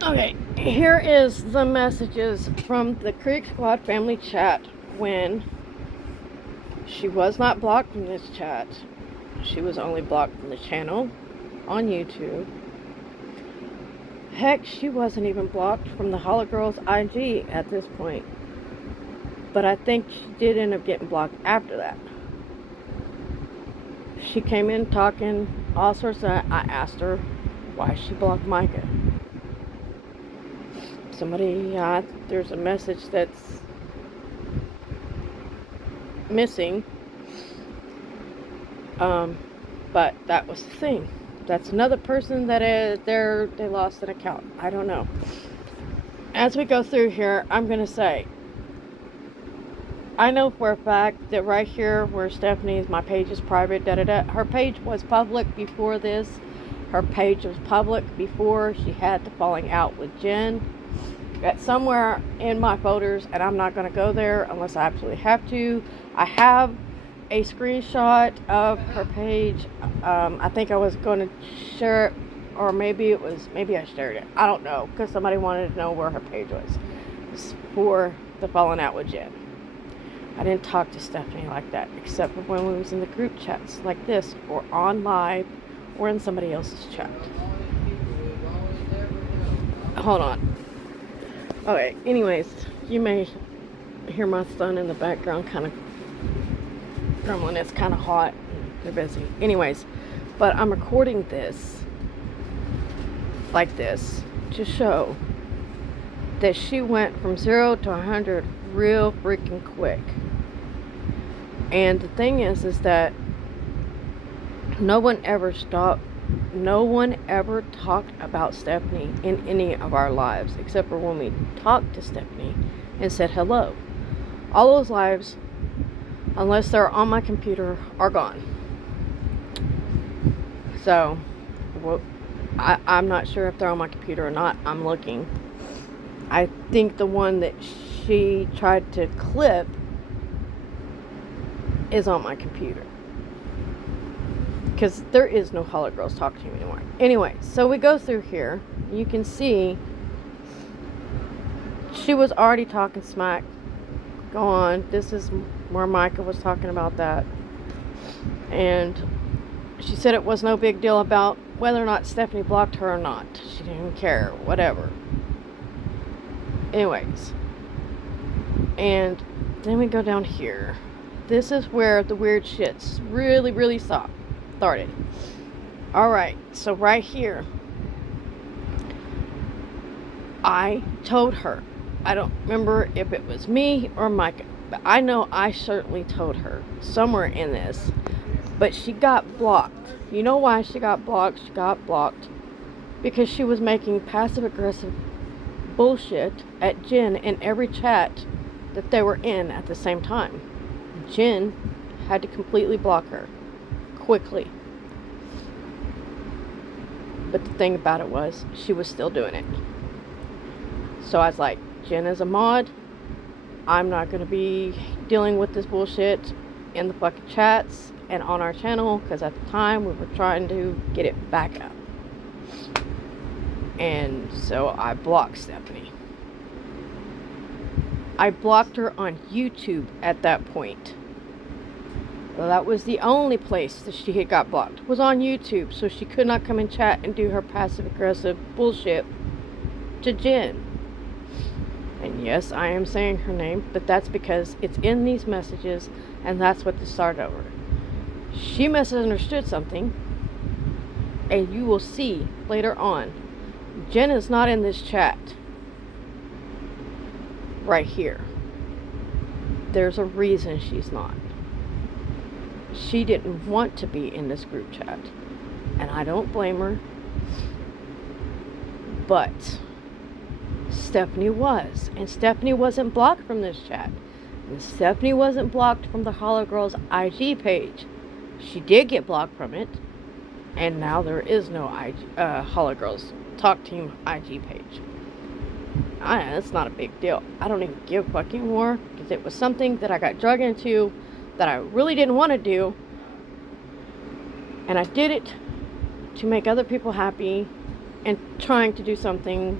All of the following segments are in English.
Okay, here is the messages from the Creek Squad family chat when she was not blocked from this chat. She was only blocked from the channel on YouTube. Heck, she wasn't even blocked from the Hollow Girls IG at this point. But I think she did end up getting blocked after that. She came in talking all sorts of... I asked her why she blocked Micah. There's a message that's missing. But that was the thing. That's another person that they lost an account. I don't know. As we go through here, I'm going to say, I know for a fact that right here where Stephanie's, my page is private, her page was public before this. Her page was public before she had the falling out with Jen. That's somewhere in my folders, and I'm not going to go there unless I absolutely have to. I have a screenshot of her page. I think I was going to share it, or maybe I shared it. I don't know, because somebody wanted to know where her page was for the falling out with Jen. I didn't talk to Stephanie like that, except for when we was in the group chats like this, or on live, or in somebody else's chat. Hold on. Okay, anyways, you may hear my son in the background kind of grumbling. It's kind of hot. They're busy. Anyways, but I'm recording this like this to show that she went from 0 to 100 real freaking quick. And the thing is that no one ever talked about Stephanie in any of our lives, except for when we talked to Stephanie and said hello. All those lives, unless they're on my computer, are gone. So, I'm not sure if they're on my computer or not. I'm looking. I think the one that she tried to clip is on my computer. Because there is no Hollow Girls Talk Team anymore. Anyway, so we go through here. You can see she was already talking smack. Go on. This is where Micah was talking about that. And she said it was no big deal about whether or not Stephanie blocked her or not. She didn't care. Whatever. Anyways. And then we go down here. This is where the weird shit's really, really started. Alright, so right here, I told her, I don't remember if it was me or Micah, but I know I certainly told her somewhere in this, but she got blocked. You know why she got blocked? She got blocked because she was making passive-aggressive bullshit at Jen in every chat that they were in at the same time. Jen had to completely block her quickly. But the thing about it was, she was still doing it. So I was like, Jen is a mod. I'm not going to be dealing with this bullshit in the fucking chats and on our channel, because at the time we were trying to get it back up. And so I blocked Stephanie. I blocked her on YouTube at that point. Well, that was the only place that she had got blocked, was on YouTube, so she could not come and chat and do her passive-aggressive bullshit to Jen. And yes, I am saying her name, but that's because it's in these messages, and that's what this started over. She misunderstood something, and you will see later on. Jen is not in this chat. Right here. There's a reason she's not. She didn't want to be in this group chat, and I don't blame her, but Stephanie was, and Stephanie wasn't blocked from this chat, and Stephanie wasn't blocked from the Hollow Girls IG page. She did get blocked from it, and now there is no Hollow Girls Talk Team IG page. That's not a big deal. I don't even give a fucking more, because it was something that I got dragged into that I really didn't want to do, and I did it to make other people happy and trying to do something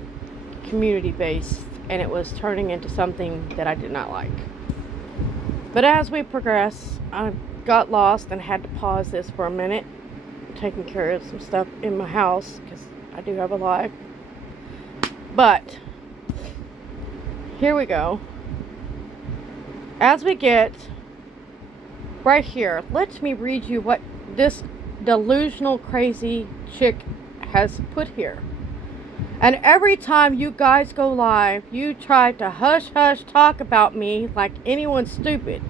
community based, and it was turning into something that I did not like. But as we progressed, I got lost and had to pause this for a minute, taking care of some stuff in my house because I do have a life. But here we go. As we get right here, let me read you what this delusional crazy chick has put here. And every time you guys go live, you try to hush talk about me like anyone's stupid.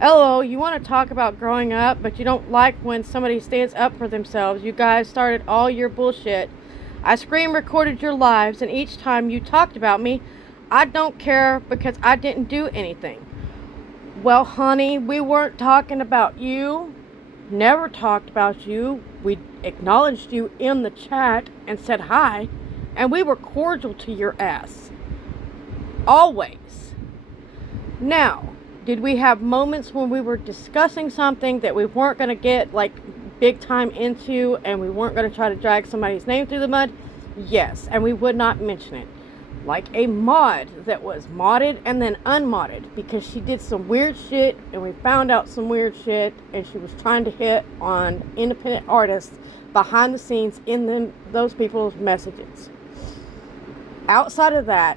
LOL, you want to talk about growing up, but you don't like when somebody stands up for themselves. You guys started all your bullshit. I screen recorded your lives, and each time you talked about me, I don't care because I didn't do anything. Well, honey, we weren't talking about you. Never talked about you. We acknowledged you in the chat and said hi, and we were cordial to your ass. Always. Now, did we have moments when we were discussing something that we weren't going to get like big time into, and we weren't going to try to drag somebody's name through the mud? Yes, and we would not mention it. Like a mod that was modded and then unmodded because she did some weird shit, and we found out some weird shit, and she was trying to hit on independent artists behind the scenes in those people's messages. Outside of that,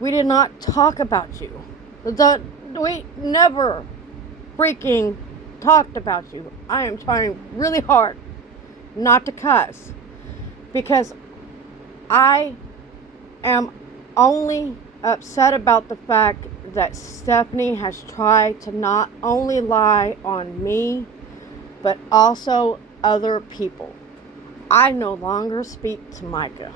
we did not talk about you. We never freaking talked about you. I am trying really hard not to cuss because I am only upset about the fact that Stephanie has tried to not only lie on me, but also other people. I no longer speak to Micah.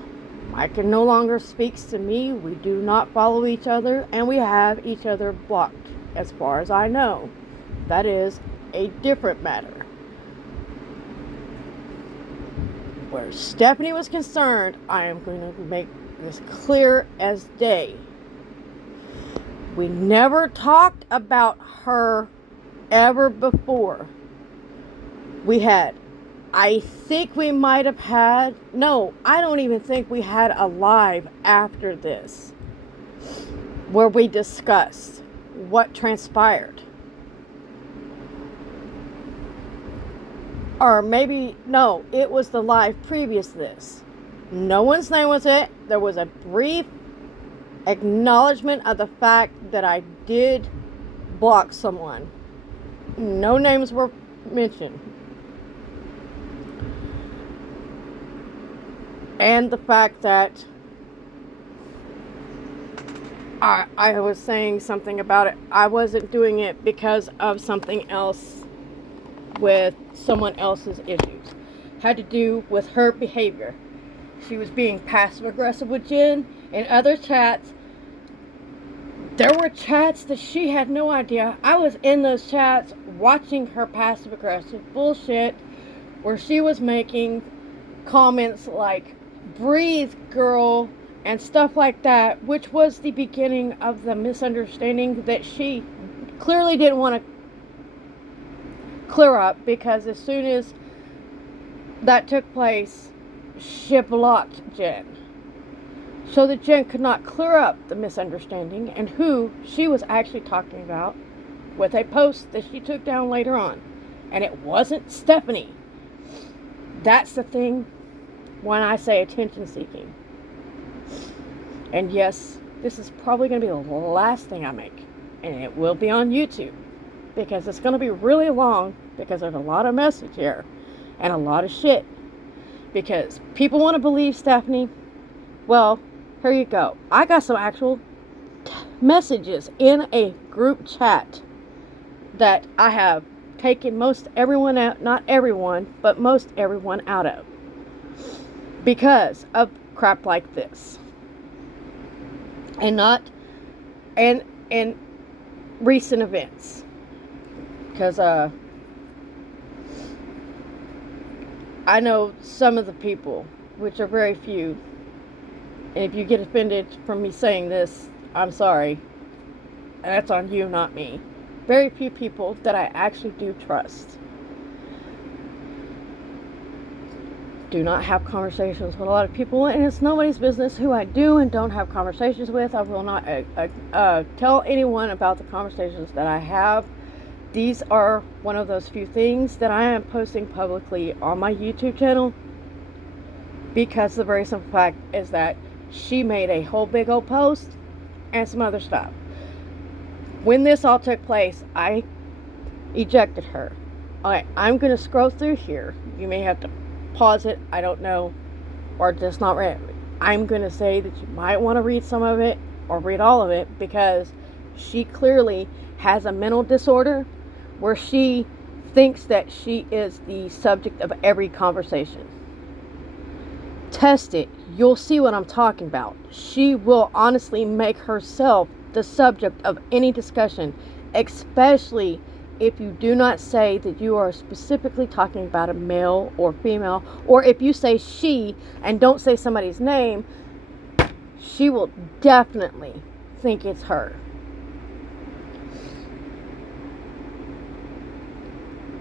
Micah no longer speaks to me. We do not follow each other, and we have each other blocked, as far as I know. That is a different matter. Where Stephanie was concerned, I am going to make this clear as day. We never talked about her ever before. I think we might have had, no, I don't even think we had a live after this where we discussed what transpired. Or maybe, no, it was the live previous to this. No one's name was it. There was a brief acknowledgement of the fact that I did block someone. No names were mentioned. And the fact that I was saying something about it. I wasn't doing it because of something else with someone else's issues. Had to do with her behavior. She was being passive aggressive with Jen. In other chats, there were chats that she had no idea. I was in those chats watching her passive aggressive bullshit where she was making comments like, breathe, girl, and stuff like that, which was the beginning of the misunderstanding that she clearly didn't want to clear up, because as soon as that took place, she blocked Jen. So that Jen could not clear up the misunderstanding and who she was actually talking about with a post that she took down later on. And it wasn't Stephanie. That's the thing when I say attention seeking. And yes, this is probably going to be the last thing I make. And it will be on YouTube. Because it's going to be really long. Because there's a lot of message here. And a lot of shit. Because people want to believe Stephanie. Well, here you go. I got some actual messages in a group chat that I have taken most everyone out, not everyone, but most everyone out of. Because of crap like this. And not in recent events. Because I know some of the people, which are very few, and if you get offended from me saying this, I'm sorry. And that's on you, not me. Very few people that I actually do trust. do not have conversations with a lot of people, and it's nobody's business who I do and don't have conversations with. I will not tell anyone about the conversations that I have. These are one of those few things that I am posting publicly on my YouTube channel, because the very simple fact is that she made a whole big old post and some other stuff. When this all took place, I ejected her. Alright, I'm going to scroll through here. You may have to pause it, I don't know, or just not read it. I'm going to say that you might want to read some of it or read all of it, because she clearly has a mental disorder where she thinks that she is the subject of every conversation. Test it. You'll see what I'm talking about. She will honestly make herself the subject of any discussion, especially if you do not say that you are specifically talking about a male or female, or if you say she and don't say somebody's name, she will definitely think it's her.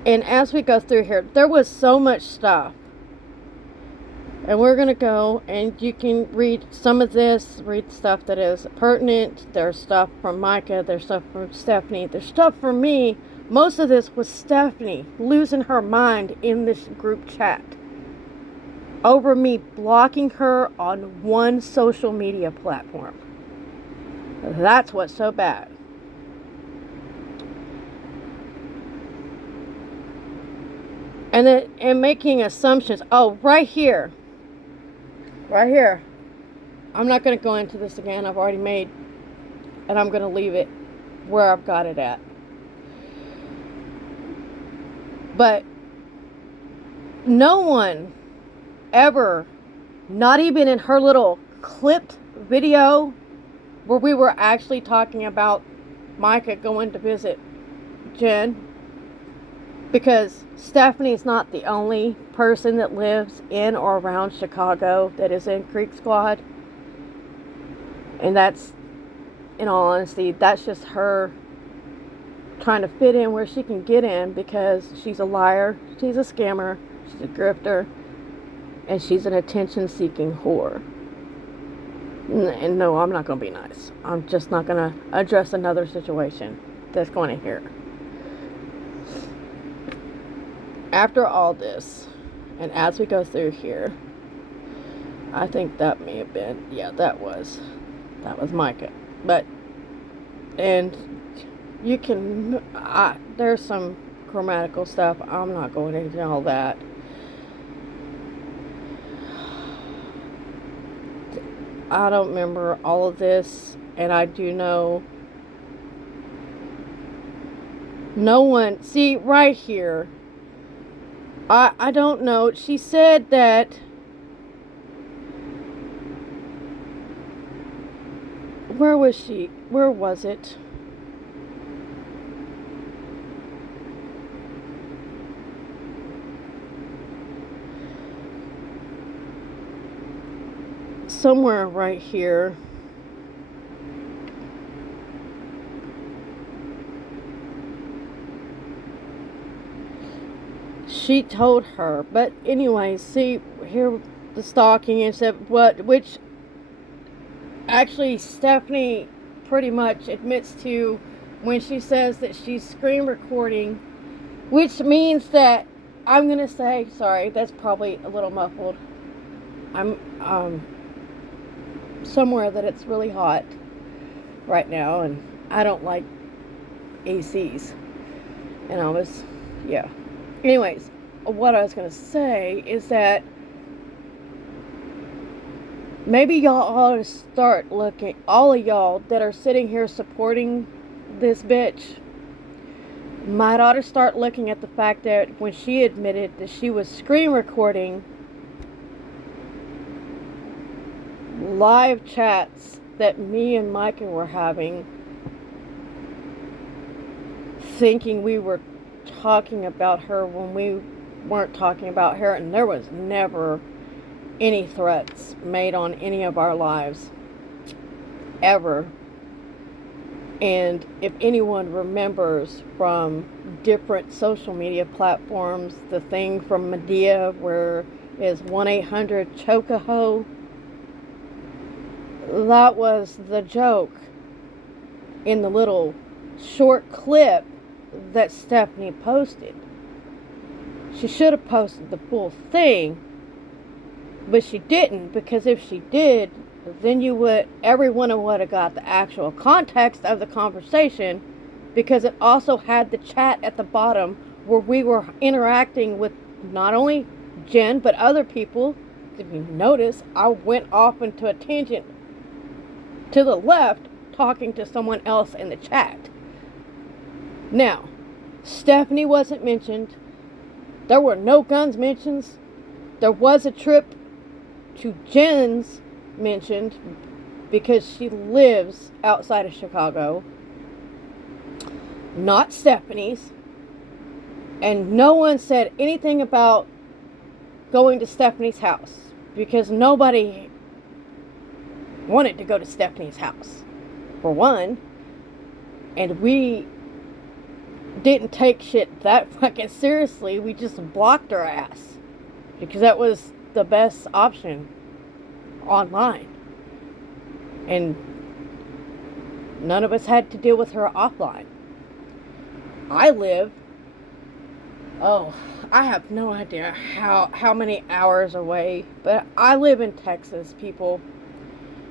And as we go through here, there was so much stuff. And we're going to go, and you can read some of this, read stuff that is pertinent. There's stuff from Micah, there's stuff from Stephanie, there's stuff from me. Most of this was Stephanie losing her mind in this group chat over me blocking her on one social media platform. That's what's so bad. And making assumptions. Oh, right here. I'm not going to go into this again. I've already made, and I'm going to leave it where I've got it at. But no one ever, not even in her little clipped video where we were actually talking about Micah going to visit Jen, because Stephanie is not the only person that lives in or around Chicago that is in Creek Squad. And that's, in all honesty, that's just her trying to fit in where she can get in, because she's a liar, she's a scammer, she's a grifter, and she's an attention-seeking whore. And no, I'm not going to be nice. I'm just not going to address another situation that's going to hear. After all this, and as we go through here, I think that may have been, yeah, that was Micah. But, and you can, there's some grammatical stuff. I'm not going into all that. I don't remember all of this, and I do know no one, see right here, I don't know. She said that where was she? Where was it? Somewhere right here. She told her, but anyway, see here the stalking and stuff, which actually Stephanie pretty much admits to when she says that she's screen recording, which means that I'm gonna say, sorry, that's probably a little muffled. I'm somewhere that it's really hot right now, and I don't like ACs, and I was, yeah. Anyways, what I was going to say is that maybe y'all ought to start looking, all of y'all that are sitting here supporting this bitch, might ought to start looking at the fact that when she admitted that she was screen recording live chats that me and Micah were having, thinking we were talking about her when we weren't talking about her, and there was never any threats made on any of our lives ever. And if anyone remembers from different social media platforms, the thing from Medea where is 1-800-CHOKAHO. That was the joke in the little short clip that Stephanie posted. She should have posted the full thing, but she didn't, because if she did, then everyone would have got the actual context of the conversation, because it also had the chat at the bottom where we were interacting with not only Jen, but other people. If you notice, I went off into a tangent to the left, talking to someone else in the chat. Now, Stephanie wasn't mentioned. There were no guns mentioned. There was a trip to Jen's mentioned because she lives outside of Chicago, not Stephanie's. And no one said anything about going to Stephanie's house, because nobody wanted to go to Stephanie's house, for one. And we didn't take shit that fucking seriously. We just blocked her ass, because that was the best option online. And none of us had to deal with her offline. I have no idea how many hours away, but I live in Texas, people.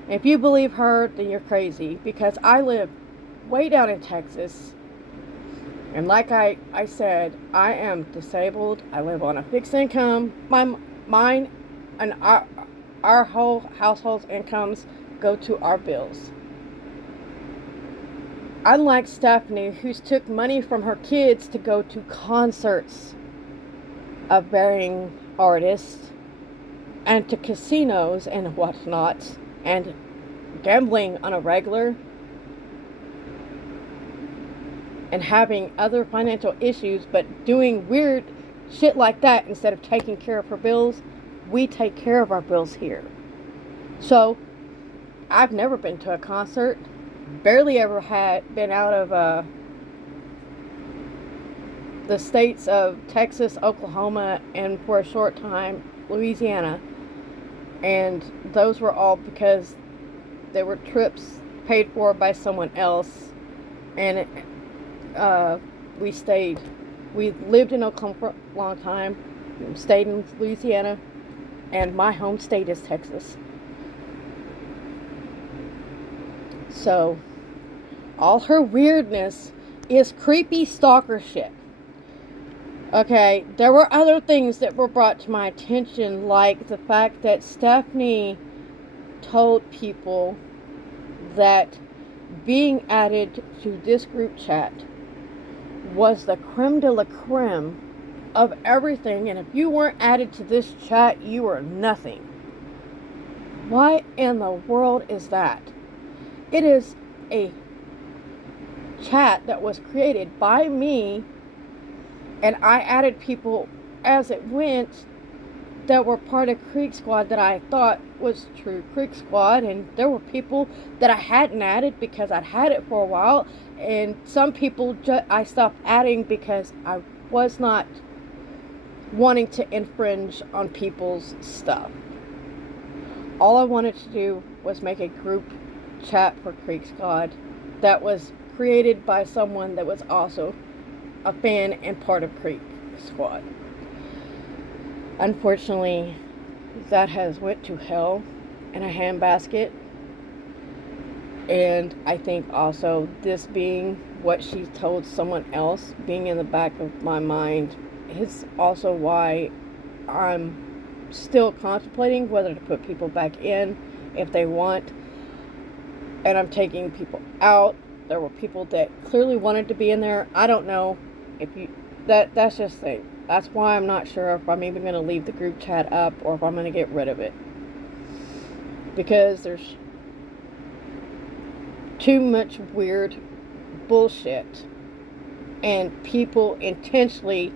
If you believe her, then you're crazy, because I live way down in Texas. And like I said, I am disabled. I live on a fixed income. Mine and our whole household's incomes go to our bills. Unlike Stephanie, who's took money from her kids to go to concerts of varying artists, and to casinos and whatnot, and gambling on a regular, and having other financial issues, but doing weird shit like that instead of taking care of her bills. We take care of our bills here. So, I've never been to a concert. Barely ever had been out of the states of Texas, Oklahoma, and for a short time, Louisiana. And those were all because they were trips paid for by someone else. And we lived in Oklahoma for a long time, stayed in Louisiana, and my home state is Texas. So, all her weirdness is creepy stalker shit. Okay, there were other things that were brought to my attention, like the fact that Stephanie told people that being added to this group chat was the creme de la creme of everything, and if you weren't added to this chat, you were nothing. Why in the world is that? It is a chat that was created by me, and I added people as it went that were part of Creek Squad that I thought was true Creek Squad, and there were people that I hadn't added because I'd had it for a while, and some people I stopped adding because I was not wanting to infringe on people's stuff. All I wanted to do was make a group chat for Creek Squad that was created by someone that was also a fan and part of Creek Squad. Unfortunately, that has went to hell in a handbasket. And I think also this being what she told someone else being in the back of my mind is also why I'm still contemplating whether to put people back in if they want. And I'm taking people out. There were people that clearly wanted to be in there. I don't know if that's just the thing. That's why I'm not sure if I'm even going to leave the group chat up or if I'm going to get rid of it. Because there's too much weird bullshit. And people intentionally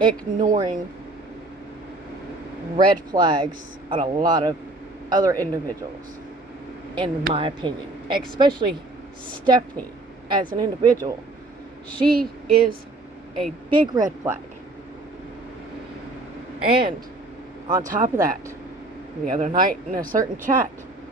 ignoring red flags on a lot of other individuals, in my opinion. Especially Stephanie as an individual. She is a big red flag. And On top of that, the other night in a certain chat,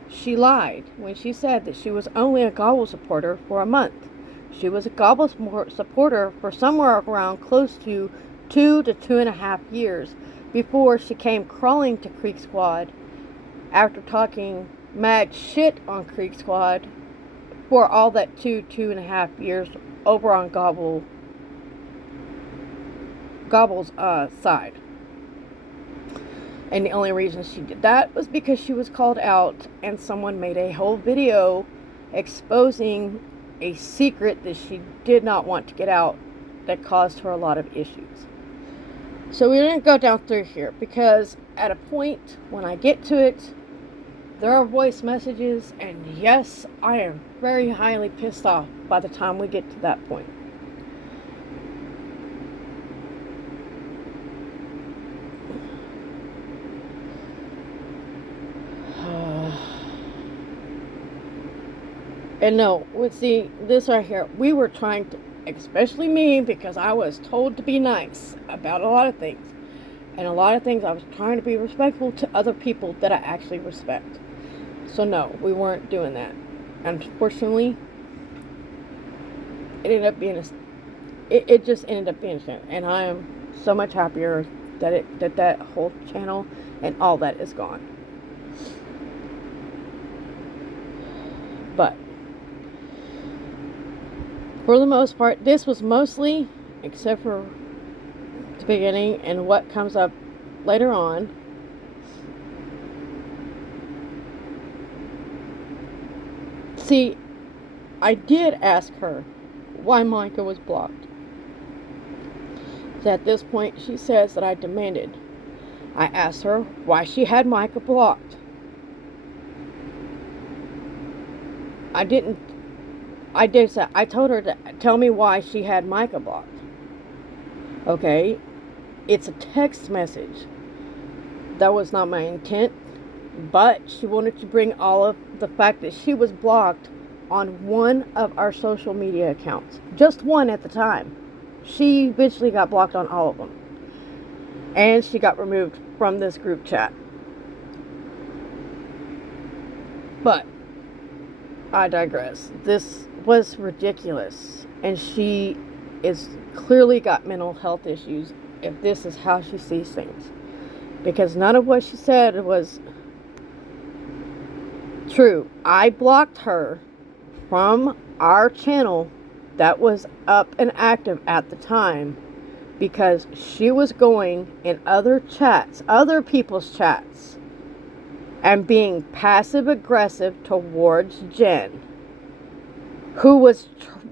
she lied when she said that she was only a Gobble supporter for a month. She was a Gobble supporter for somewhere around close to 2 to 2.5 years before she came crawling to Creek Squad after talking mad shit on Creek Squad for all that 2.5 years over on Gobble's side. And the only reason she did that was because she was called out and someone made a whole video exposing a secret that she did not want to get out that caused her a lot of issues. So we didn't go down through here because at a point when I get to it, there are voice messages, and yes, I am very highly pissed off by the time we get to that point. And no, see, this right here, we were trying to, especially me, because I was told to be nice about a lot of things. And a lot of things I was trying to be respectful to other people that I actually respect. So no, we weren't doing that. Unfortunately, it ended up being it just ended up being a shame. And I am so much happier that whole channel and all that is gone. But for the most part, this was mostly, except for the beginning and what comes up later on, see, I did ask her why Micah was blocked. At this point, she says that I demanded. I asked her why she had Micah blocked. I did say, I told her to tell me why she had Micah blocked. Okay, it's a text message. That was not my intent, but she wanted to bring all of the fact that she was blocked on one of our social media accounts. Just one at the time. She eventually got blocked on all of them. And she got removed from this group chat. But I digress. This was ridiculous. And she is clearly got mental health issues if this is how she sees things. Because none of what she said was true. I blocked her from our channel that was up and active at the time because she was going in other chats, other people's chats, and being passive aggressive towards Jen, who was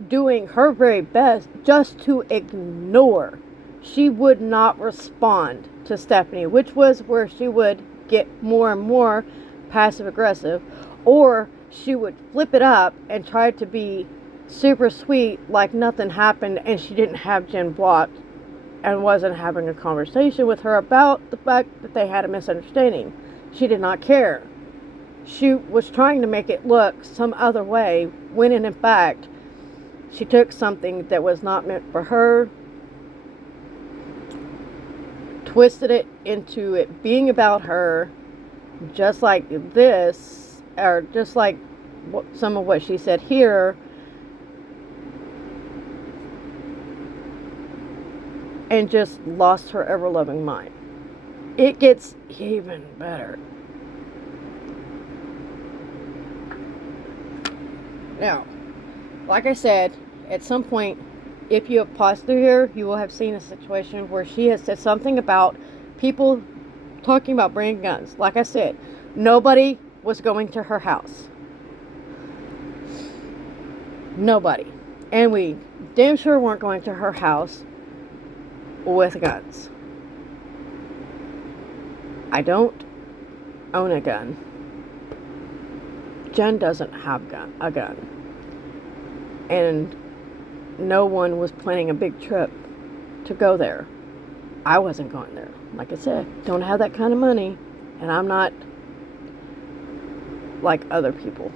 doing her very best just to ignore. She would not respond to Stephanie, which was where she would get more and more passive aggressive, or she would flip it up and try to be super sweet like nothing happened and she didn't have Jen blocked and wasn't having a conversation with her about the fact that they had a misunderstanding. She did not care. She was trying to make it look some other way when in fact she took something that was not meant for her, twisted it into it being about her, just like this, or just like some of what she said here, and just lost her ever-loving mind. It gets even better. Now, like I said, at some point, if you have paused through here, you will have seen a situation where she has said something about people talking about bringing guns. Like I said, nobody was going to her house. Nobody. And we damn sure weren't going to her house with guns. I don't own a gun. Jen doesn't have a gun. And no one was planning a big trip to go there. I wasn't going there. Like I said, don't have that kind of money, and I'm not like other people.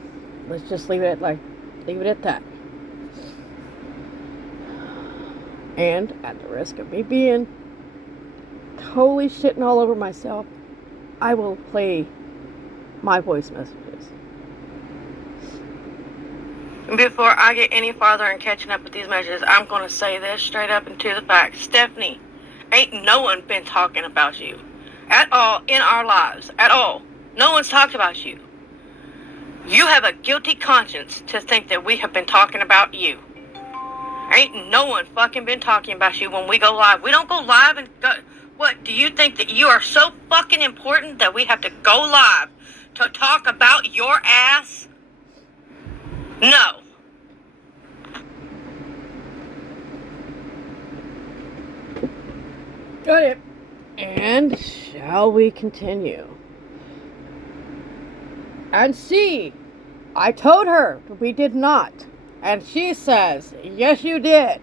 Let's just leave it at that. And at the risk of me being totally shitting all over myself, I will play my voice messages. Before I get any farther in catching up with these messages, I'm going to say this straight up and to the fact. Stephanie, ain't no one been talking about you at all in our lives. At all. No one's talked about you. You have a guilty conscience to think that we have been talking about you. Ain't no one fucking been talking about you when we go live. We don't go live and go... What, do you think that you are so fucking important that we have to go live to talk about your ass? No. Got it. And shall we continue? And see, I told her we did not. And she says, yes, you did.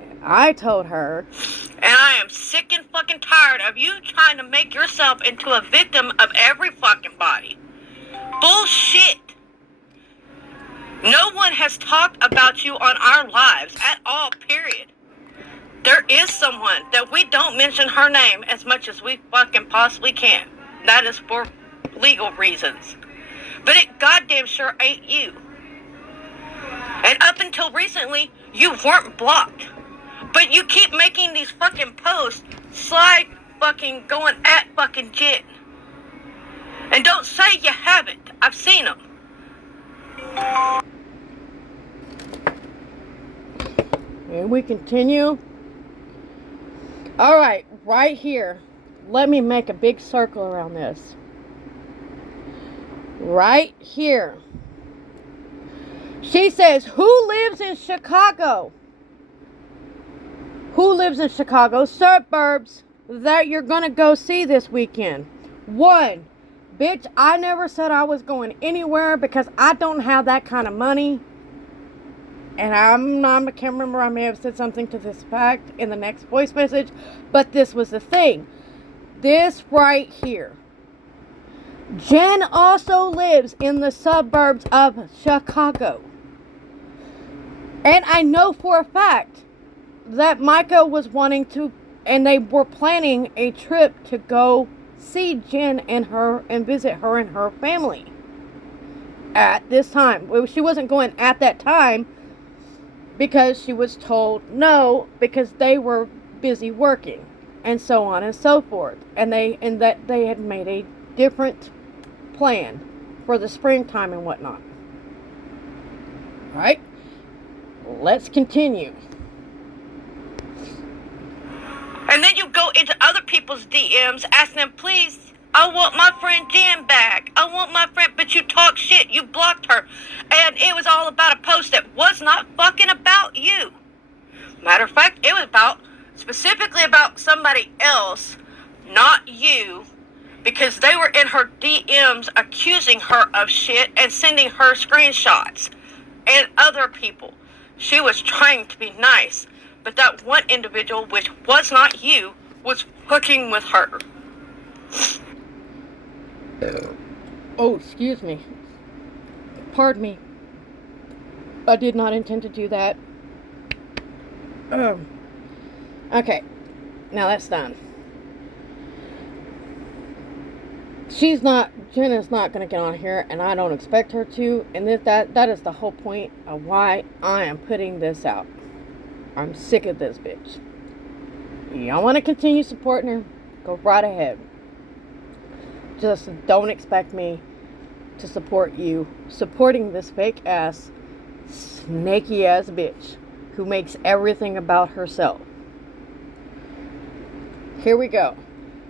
And I told her, and I am sick and fucking tired of you trying to make yourself into a victim of every fucking body. Bullshit. No one has talked about you on our lives at all, period. There is someone that we don't mention her name as much as we fucking possibly can. That is for legal reasons. But it goddamn sure ain't you. And up until recently, you weren't blocked. But you keep making these fucking posts, slide fucking going at fucking Jen. And don't say you haven't. I've seen them. And we continue. Alright, right here. Let me make a big circle around this. Right here. She says, who lives in Chicago? Who lives in Chicago suburbs that you're going to go see this weekend? One, bitch, I never said I was going anywhere because I don't have that kind of money. And I can't remember, I may have said something to this fact in the next voice message. But this was the thing. This right here. Jen also lives in the suburbs of Chicago. And I know for a fact that Micah was wanting to, and they were planning a trip to go see Jen and her and visit her and her family at this time. Well, she wasn't going at that time because she was told no because they were busy working and so on and so forth. And that they had made a different plan for the springtime and whatnot. Right? Let's continue. And then you go into other people's DMs asking them, please, I want my friend Jen back. I want my friend, but you talk shit. You blocked her. And it was all about a post that was not fucking about you. Matter of fact, it was specifically about somebody else, not you, because they were in her DMs accusing her of shit and sending her screenshots and other people. She was trying to be nice, but that one individual, which was not you, was hooking with her. Oh, excuse me. Pardon me. I did not intend to do that. Okay. Now that's done. Jen is not going to get on here, and I don't expect her to, and that is the whole point of why I am putting this out. I'm sick of this bitch. Y'all want to continue supporting her? Go right ahead. Just don't expect me to support you supporting this fake ass, snaky ass bitch who makes everything about herself. Here we go.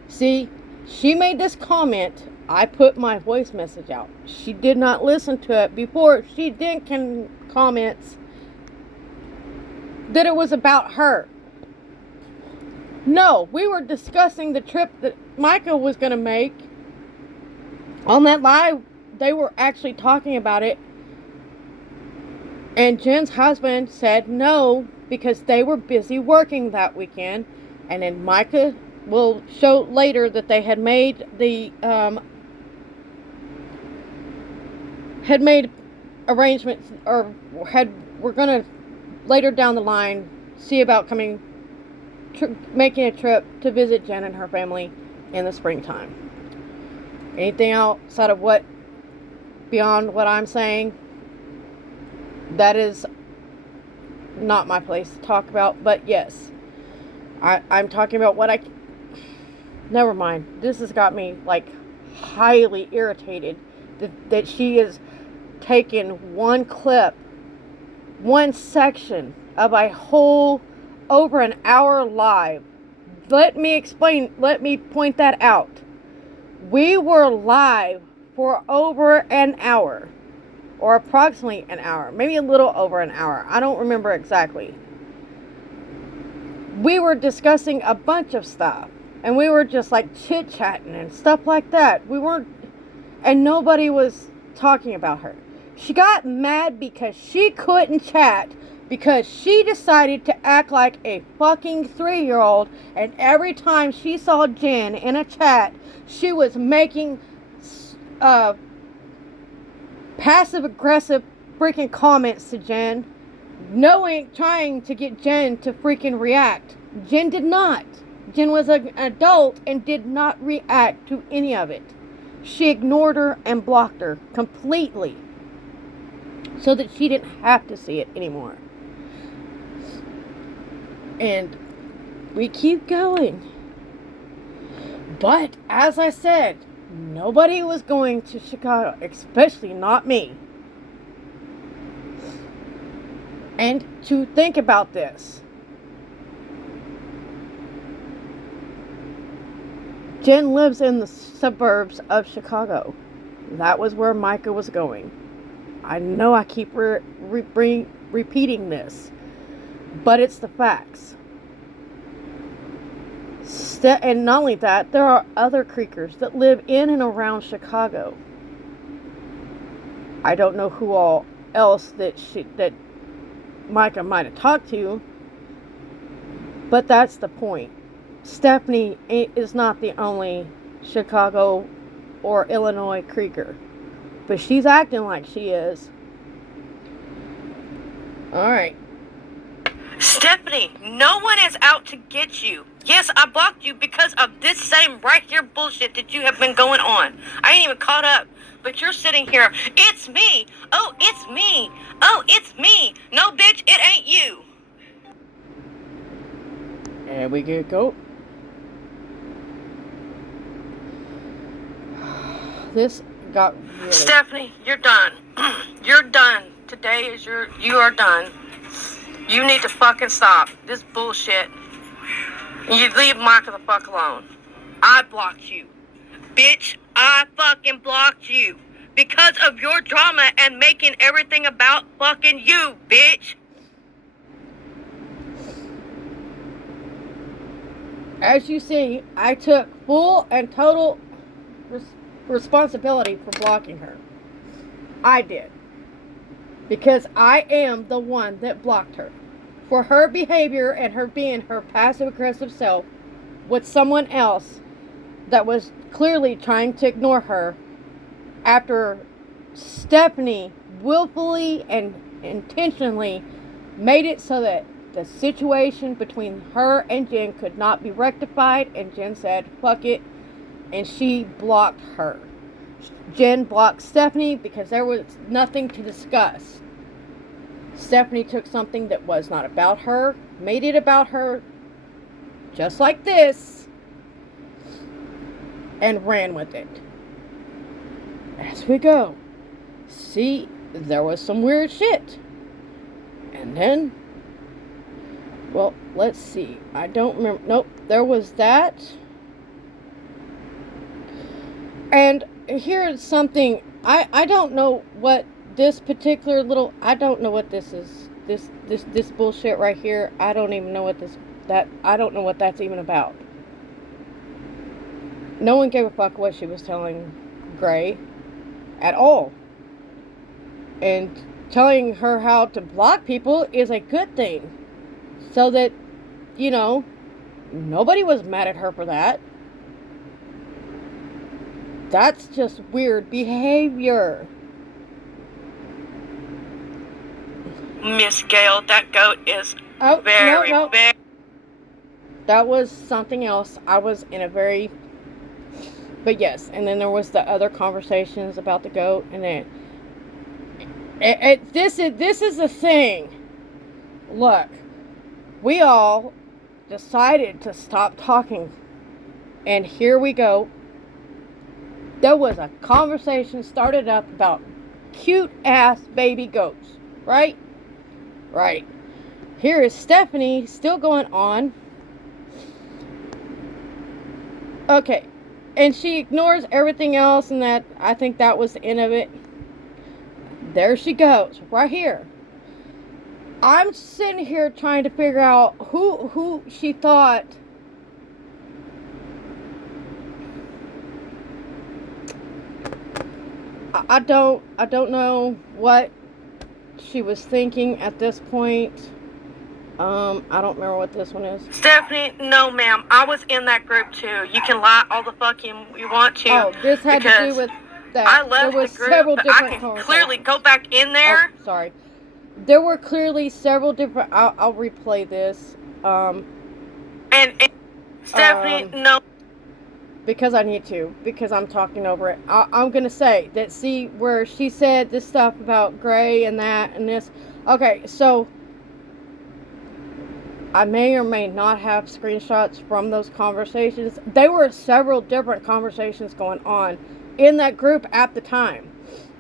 See, she made this comment. I put my voice message out. She did not listen to it before she did comments that it was about her. No, we were discussing the trip that Micah was going to make. On that live, they were actually talking about it. And Jen's husband said no because they were busy working that weekend. And then Micah will show later that they had made arrangements, or were gonna later down the line see about making a trip to visit Jen and her family in the springtime. Anything outside of what, beyond what I'm saying, that is not my place to talk about. But yes, I'm talking about what never mind. This has got me, like, highly irritated that she is taking one clip, one section of a whole over an hour live. Let me point that out. We were live for over an hour, or approximately an hour, maybe a little over an hour. I don't remember exactly. We were discussing a bunch of stuff, and we were just like chit-chatting and stuff like that. And nobody was talking about her. She got mad because she couldn't chat, because she decided to act like a fucking 3-year-old, and every time she saw Jen in a chat, she was making passive-aggressive freaking comments to Jen, trying to get Jen to freaking react. Jen did not. Jen was an adult and did not react to any of it. She ignored her and blocked her completely, so that she didn't have to see it anymore. And we keep going. But, as I said, nobody was going to Chicago, especially not me. And to think about this, Jen lives in the suburbs of Chicago. That was where Micah was going. I know I keep repeating this, but it's the facts. And not only that, there are other Creekers that live in and around Chicago. I don't know who all else that Micah might have talked to, but that's the point. Stephanie is not the only Chicago or Illinois Creeker, but she's acting like she is. Alright. Stephanie, no one is out to get you. Yes, I blocked you because of this same right here bullshit that you have been going on. I ain't even caught up, but you're sitting here. It's me. Oh, it's me. Oh, it's me. No, bitch, it ain't you. And we get go. This got really... Stephanie, you're done. You're done. Today is you are done. You need to fucking stop this bullshit. You leave Micah the fuck alone. I blocked you. Bitch, I fucking blocked you. Because of your drama and making everything about fucking you, bitch. As you see, I took full and total responsibility for blocking her. I did. Because I am the one that blocked her. For her behavior and her being her passive-aggressive self with someone else that was clearly trying to ignore her after Stephanie willfully and intentionally made it so that the situation between her and Jen could not be rectified, and Jen said, fuck it, and she blocked her. Jen blocked Stephanie because there was nothing to discuss. Stephanie took something that was not about her, made it about her, just like this, and ran with it. As we go, see, there was some weird shit. And then, well, let's see. I don't remember. Nope, there was that. And here's something. I don't know what this particular little, I don't know what this is. This bullshit right here. I don't even know what I don't know what that's even about. No one gave a fuck what she was telling Gray at all. And telling her how to block people is a good thing. So that, you know, nobody was mad at her for that. That's just weird behavior. Miss Gail, that goat is very. That was something else. I was in a very But yes, and then there was the other conversations about the goat, and then this is the thing. Look, we all decided to stop talking, and here we go. There was a conversation started up about cute ass baby goats, right? Right. Here is Stephanie still going on. Okay. And she ignores everything else, and that, I think that was the end of it. There she goes, right here. I'm sitting here trying to figure out who she thought I don't know what she was thinking at this point. I don't remember what this one is. Stephanie, no, ma'am. I was in that group too. You can lie all the fucking you want to. Oh, this had to do with that. I left there was the group, several but different I can clearly go back in there. Oh, sorry. There were clearly several different. I'll replay this. And Stephanie, no. Because I need to. Because I'm talking over it. I'm gonna say that. See where she said this stuff about Gray and that and this. Okay, so I may or may not have screenshots from those conversations. There were several different conversations going on in that group at the time.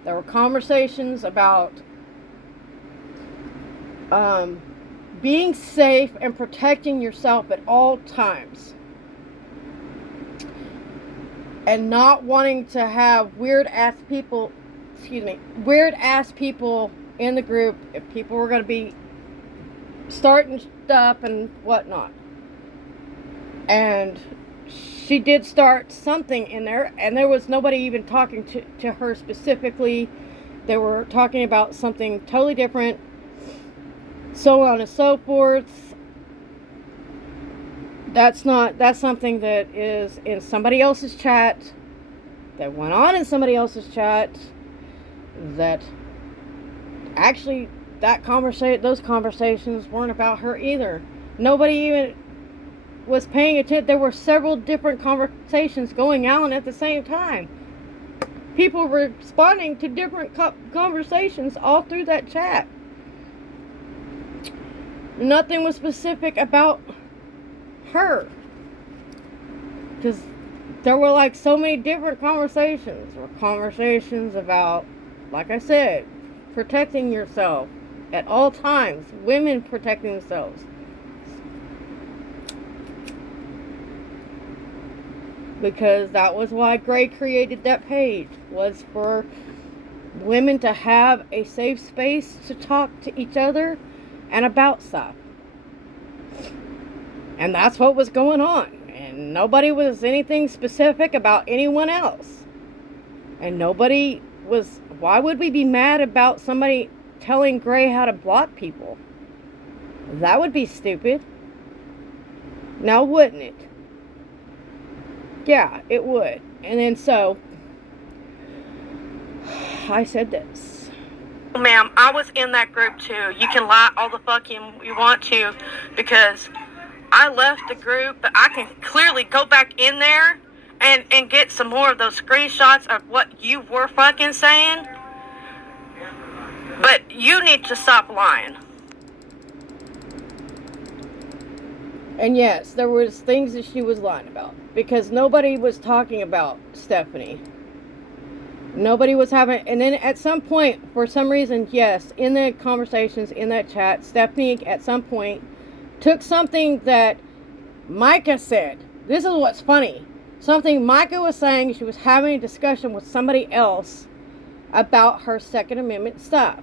There were conversations about being safe and protecting yourself at all times. And not wanting to have weird ass people in the group if people were going to be starting stuff and whatnot. And she did start something in there, and there was nobody even talking to her specifically. They were talking about something totally different, so on and so forth. That's something that is in somebody else's chat, that went on in somebody else's chat, that actually those conversations weren't about her either. Nobody even was paying attention. There were several different conversations going on at the same time. People were responding to different conversations all through that chat. Nothing was specific about her, because there were like so many different conversations. There were conversations about, like I said, protecting yourself at all times, women protecting themselves, because that was why Gray created that page, was for women to have a safe space to talk to each other and about stuff. And that's what was going on. And nobody was anything specific about anyone else. And nobody was... Why would we be mad about somebody telling Gray how to block people? That would be stupid. Now, wouldn't it? Yeah, it would. And then so... I said this. Ma'am, I was in that group too. You can lie all the fucking you want to, because I left the group, but I can clearly go back in there and get some more of those screenshots of what you were fucking saying. But you need to stop lying. And yes, there was things that she was lying about, because nobody was talking about Stephanie. Nobody was having... And then at some point, for some reason, yes, in the conversations, in that chat, Stephanie at some point took something that Micah said. This is what's funny. Something Micah was saying, she was having a discussion with somebody else about her Second Amendment stuff.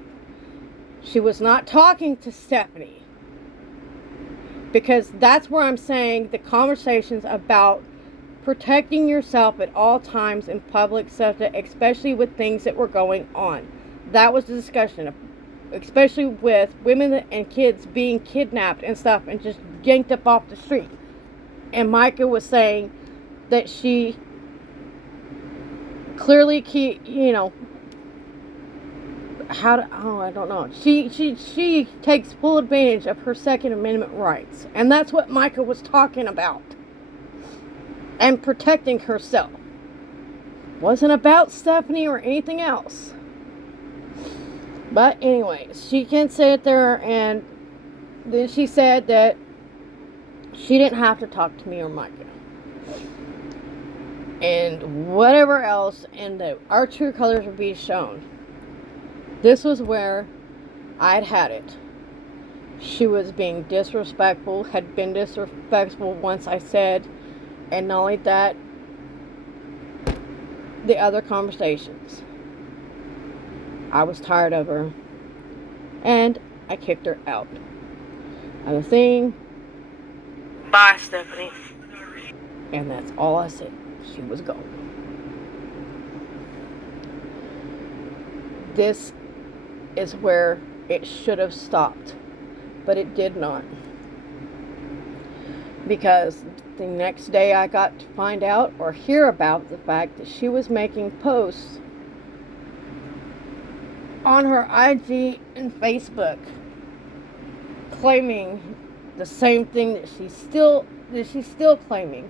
She was not talking to Stephanie, because that's where I'm saying the conversations about protecting yourself at all times in public subject, especially with things that were going on. That was the discussion, especially with women and kids being kidnapped and stuff and just yanked up off the street. And Micah was saying that she clearly, I don't know. She takes full advantage of her Second Amendment rights. And that's what Micah was talking about. And protecting herself. wasn't about Stephanie or anything else. But anyway, she can sit there, and then she said that she didn't have to talk to me or Micah. And whatever else, and that our true colors would be shown. This was where I'd had it. She was being disrespectful, had been disrespectful once I said, and not only that, the other conversations. I was tired of her, and I kicked her out. Other thing, Bye, Stephanie. and that's all I said. She was gone. This is where it should have stopped, but it did not. Because the next day I got to find out or hear about the fact that she was making posts on her IG and Facebook claiming the same thing that she's still claiming,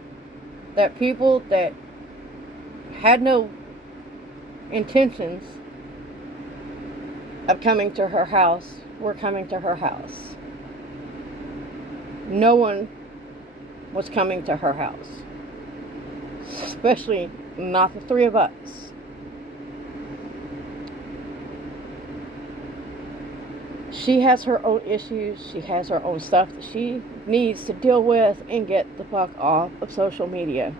that people that had no intentions of coming to her house were coming to her house. No one was coming to her house, especially not the three of us. She has her own issues. She has her own stuff that she needs to deal with and get the fuck off of social media.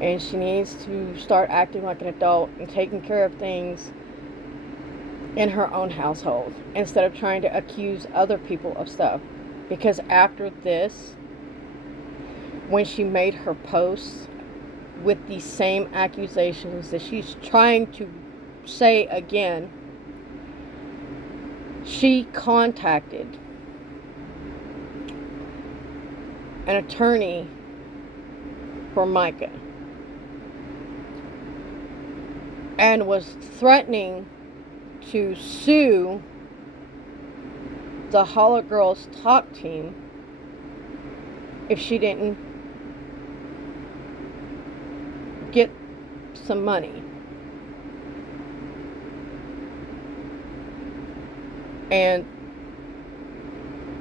And she needs to start acting like an adult and taking care of things in her own household instead of trying to accuse other people of stuff. Because after this, when she made her posts with the same accusations that she's trying to say again, she contacted an attorney for Micah and was threatening to sue the Holler Girls Talk team if she didn't get some money. And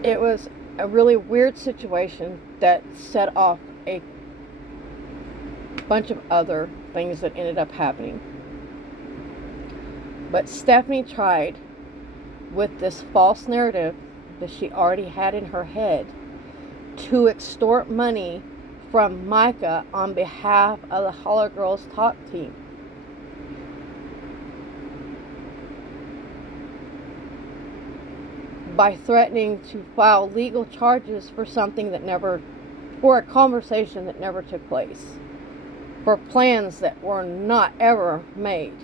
it was a really weird situation that set off a bunch of other things that ended up happening. But Stephanie tried, with this false narrative that she already had in her head, to extort money from Micah on behalf of the Holler Girls Talk team. By threatening to file legal charges for something that for a conversation that never took place, for plans that were not ever made.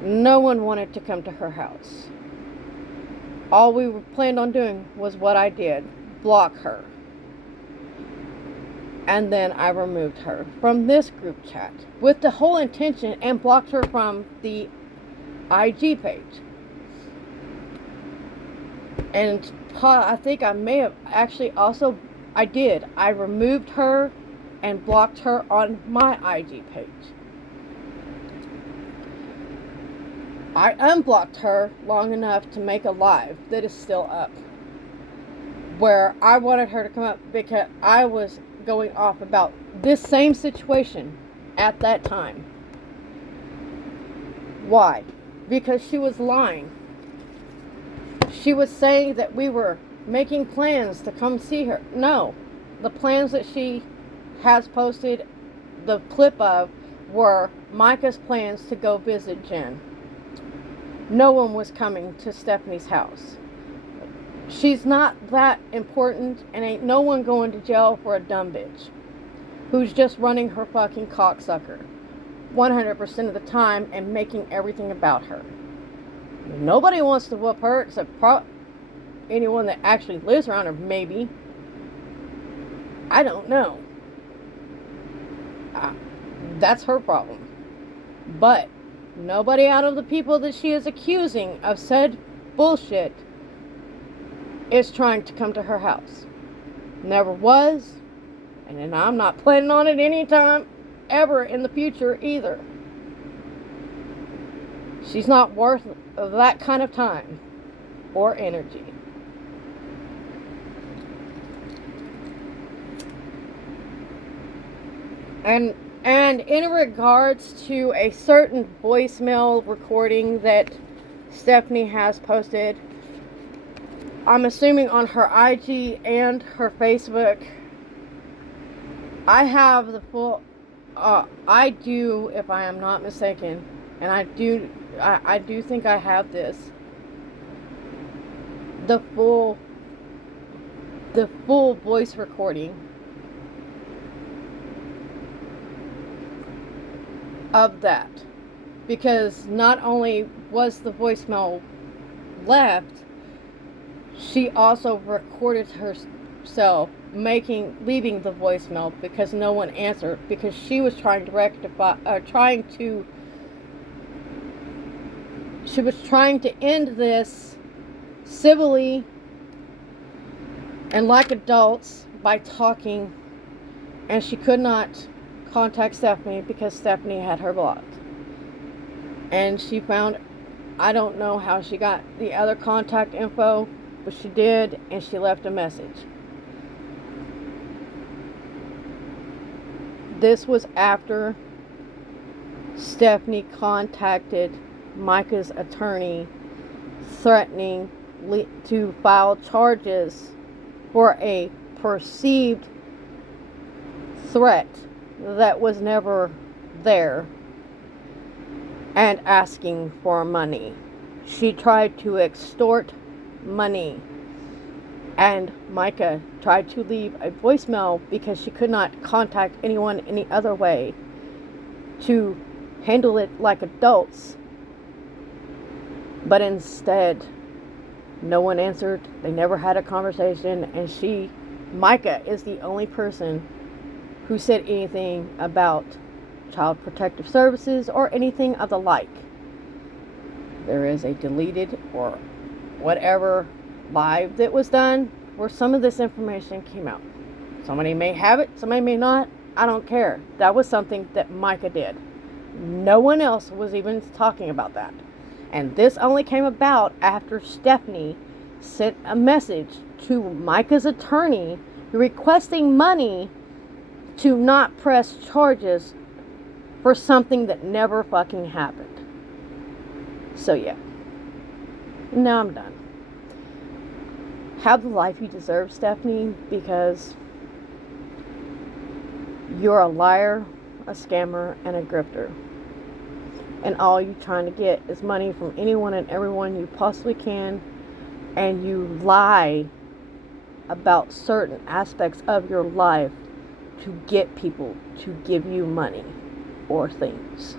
No one wanted to come to her house. All we planned on doing was what I did, block her. And then I removed her from this group chat with the whole intention, and blocked her from the IG page. And I think I may have actually also, I removed her and blocked her on my IG page. I unblocked her long enough to make a live that is still up, where I wanted her to come up because I was going off about this same situation at that time. Why? Because she was lying. She was saying that we were making plans to come see her. No, the plans that she has posted the clip of were Micah's plans to go visit Jen. No one was coming to Stephanie's house. She's not that important, and ain't no one going to jail for a dumb bitch who's just running her fucking cocksucker 100% of the time and making everything about her. Nobody wants to whoop her except anyone that actually lives around her, maybe. I don't know. That's her problem. But nobody out of the people that she is accusing of said bullshit is trying to come to her house. Never was. And then I'm not planning on it anytime ever in the future either. She's not worth that kind of time or energy. And in regards to a certain voicemail recording that Stephanie has posted, I'm assuming on her IG and her Facebook, I have the full, I do, if I am not mistaken, and I do think I have this, the full voice recording of that, because not only was the voicemail left, she also recorded herself leaving the voicemail because no one answered, because she was trying to end this civilly and like adults by talking, and she could not contact Stephanie because Stephanie had her blocked. And she found, I don't know how she got the other contact info, but she did, and she left a message. This was after Stephanie contacted Micah's attorney, threatening to file charges for a perceived threat that was never there, and asking for money. She tried to extort money, and Micah tried to leave a voicemail because she could not contact anyone any other way to handle it like adults. But instead, no one answered. They never had a conversation, and Micah is the only person who said anything about Child Protective Services or anything of the like. There is a deleted or whatever live that was done where some of this information came out. Somebody may have it, somebody may not. I don't care. That was something that Micah did. No one else was even talking about that. And this only came about after Stephanie sent a message to Micah's attorney requesting money to not press charges for something that never fucking happened. So yeah. Now I'm done. Have the life you deserve, Stephanie, because you're a liar, a scammer, and a grifter. And all you're trying to get is money from anyone and everyone you possibly can, and you lie about certain aspects of your life to get people to give you money or things.